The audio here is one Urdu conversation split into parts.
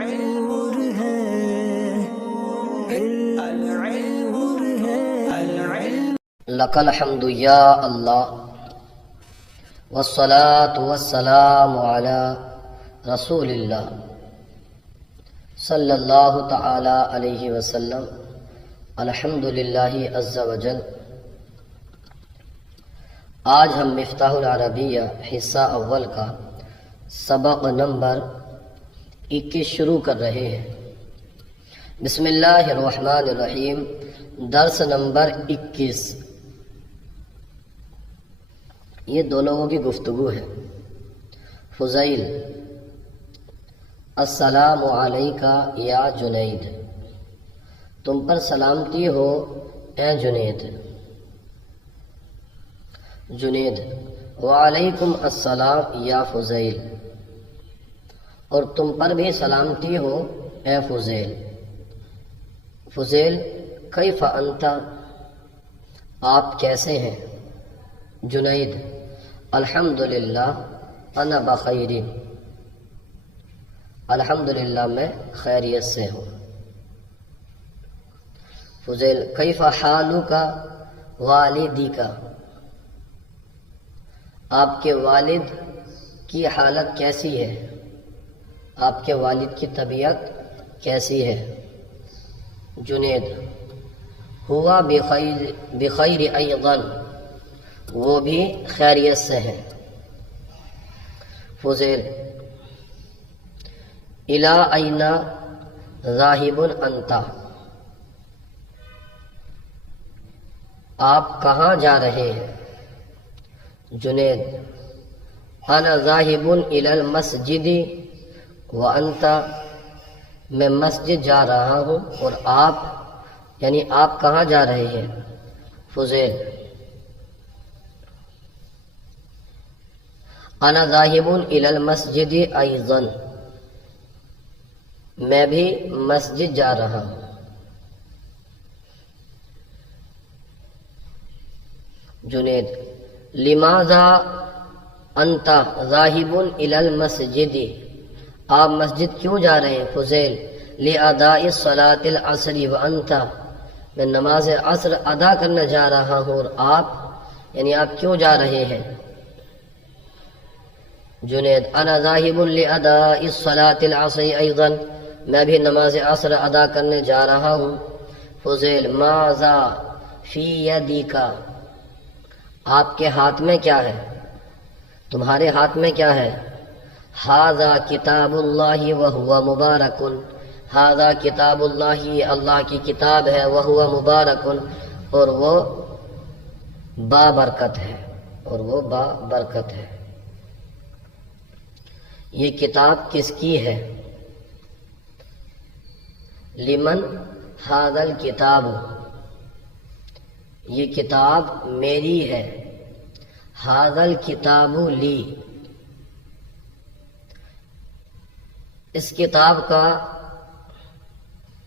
نور ہے العلم نور ہے العلم لک الحمد یا اللہ والصلاة والسلام علی رسول اللہ صلی اللہ تعالی علیہ وسلم۔ الحمدللہ عز وجل۔ آج ہم مفتاح العربیہ حصہ اول کا سبق نمبر 21 شروع کر رہے ہیں۔ بسم اللہ الرحمن الرحیم، درس نمبر 21۔ یہ دو لوگوں کی گفتگو ہے۔ فضیل: السلام علیکہ یا جنید، تم پر سلامتی ہو اے جنید۔ جنید: وعلیکم السلام یا فضیل، اور تم پر بھی سلامتی ہو اے فضیل۔ فضیل: کیف انت، آپ کیسے ہیں؟ جنید: الحمدللہ انا بخیر، الحمدللہ میں خیریت سے ہوں۔ فضیل: کیف حالک والدیک، آپ کے والد کی حالت کیسی ہے؟ آپ کے والد کی طبیعت کیسی ہے؟ جنید: ہوا بخیر ایضا، وہ بھی خیریت سے ہیں۔ فضیل: الی این ذاہب انت، آپ کہاں جا رہے ہیں؟ جنید: انا ذاہب الی المسجد وانت، میں مسجد جا رہا ہوں اور آپ، یعنی آپ کہاں جا رہے ہیں؟ فضیل: انا ذاہب الی المسجد ایضا، میں بھی مسجد جا رہا ہوں۔ جنید: لماذا انت ذاہب الی المسجد، آپ مسجد کیوں جا رہے ہیں؟ فضیل: لاداء صلاۃ العصر وانت، میں نماز عصر ادا کرنے جا رہا ہوں اور آپ، یعنی آپ کیوں جا رہے ہیں؟ جنید: انا ذاہب لاداء صلاۃ العصر ایضا، میں بھی نماز عصر ادا کرنے جا رہا ہوں۔ فضیل: ماذا فی یدیک، آپ کے ہاتھ میں کیا ہے؟ تمہارے ہاتھ میں کیا ہے؟ ھذا کتاب اللہ وہو مبارک، ھذا کتاب اللہ، اللہ کی کتاب ہے، وہو مبارک، اور وہ بابرکت ہے، اور وہ بابرکت ہے۔ یہ کتاب کس کی ہے؟ لمن ھذا الکتاب، یہ کتاب میری ہے۔ ھذا الکتاب لی، اس کتاب کا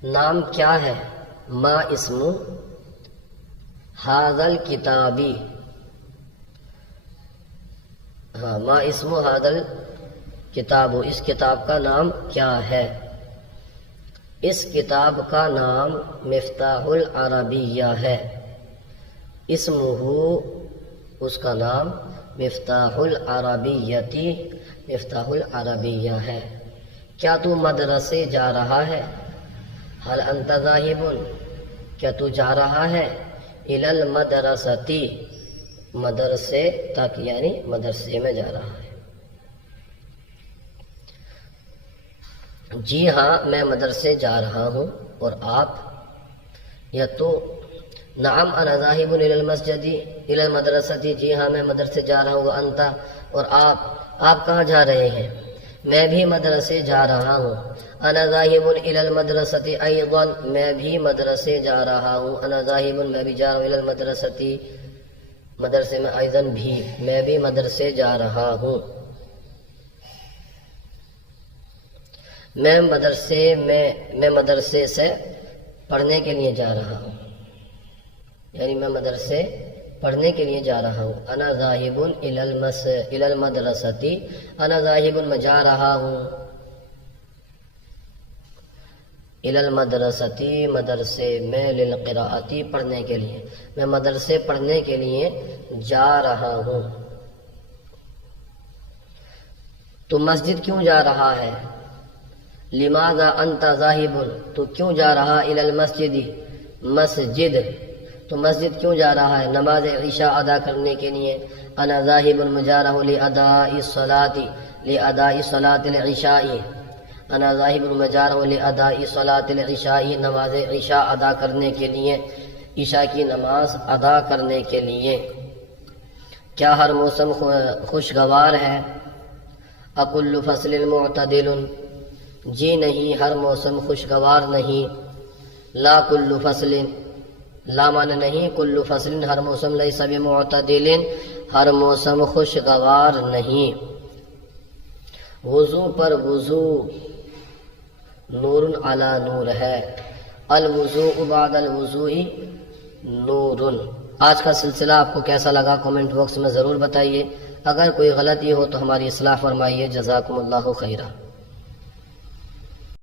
نام کیا ہے؟ ما اسم ھذا الکتابی، ہاں، ما اسم ھذا الکتاب، اس کتاب کا نام کیا ہے؟ اس کتاب کا نام مفتاح العربیہ ہے۔ اسمہ، اس کا نام مفتاح العربیتی، مفتاح العربیہ ہے۔ کیا تو مدرسے جا رہا ہے؟ حل انت ذاہب، کیا تو جا رہا ہے؟ الی المدرستی، مدرسے تک، یعنی مدرسے میں جا رہا ہے۔ جی ہاں، میں مدرسے جا رہا ہوں، اور آپ؟ یا تو؟ نعم انا ذاہب الی المسجد الی المدرستی، جی ہاں میں مدرسے جا رہا ہوں۔ وانت، اور آپ کہاں جا رہے ہیں؟ میں بھی مدرسے جا رہا ہوں۔ انا ذاہب الی المدرستی ایضا، میں بھی مدرسے جا رہا ہوں۔ انا ذاہب، میں بھی جا رہا ہوں، الی المدرستی، مدرسے میں، ایضا بھی، میں بھی مدرسے جا رہا ہوں۔ میں مدرسے سے پڑھنے کے لیے جا رہا ہوں، یعنی میں مدرسے پڑھنے کے لیے جا رہا ہوں۔ انا ذاہب الی المدرستی، انا ذاہب، میں جا رہا ہوں الی المدرستی مدرسے میں، للقراءتی پڑھنے کے لیے، میں مدرسے پڑھنے کے لیے جا رہا ہوں۔ تو مسجد کیوں جا رہا ہے؟ لماذا انت ذاہب، تو کیوں جا رہا الی المسجد، مسجد، تو مسجد کیوں جا رہا ہے؟ نماز عشاء ادا کرنے کے لیے۔ انا ذاہب میں جا رہا ہوں لاداء الصلاۃ، لاداء صلاۃ العشاء، انا ذاہب میں جا رہا ہوں لاداء صلاۃ العشاء، نماز عشاء ادا کرنے کے لیے، عشاء کی نماز ادا کرنے کے لیے۔ کیا ہر موسم خوشگوار ہے؟ اکل فصل معتدل، جی نہیں، ہر موسم خوشگوار نہیں۔ لا کل فصل، لا معنی نہیں، کل فصل ہر موسم، لیس بمعتدل ہر موسم خوشگوار نہیں۔ وضو پر وضو نور علی نور ہے، الوضوء بعد الوضوء نور۔ آج کا سلسلہ آپ کو کیسا لگا کامنٹ باکس میں ضرور بتائیے، اگر کوئی غلطی ہو تو ہماری اصلاح فرمائیے۔ جزاکم اللہ خیرہ۔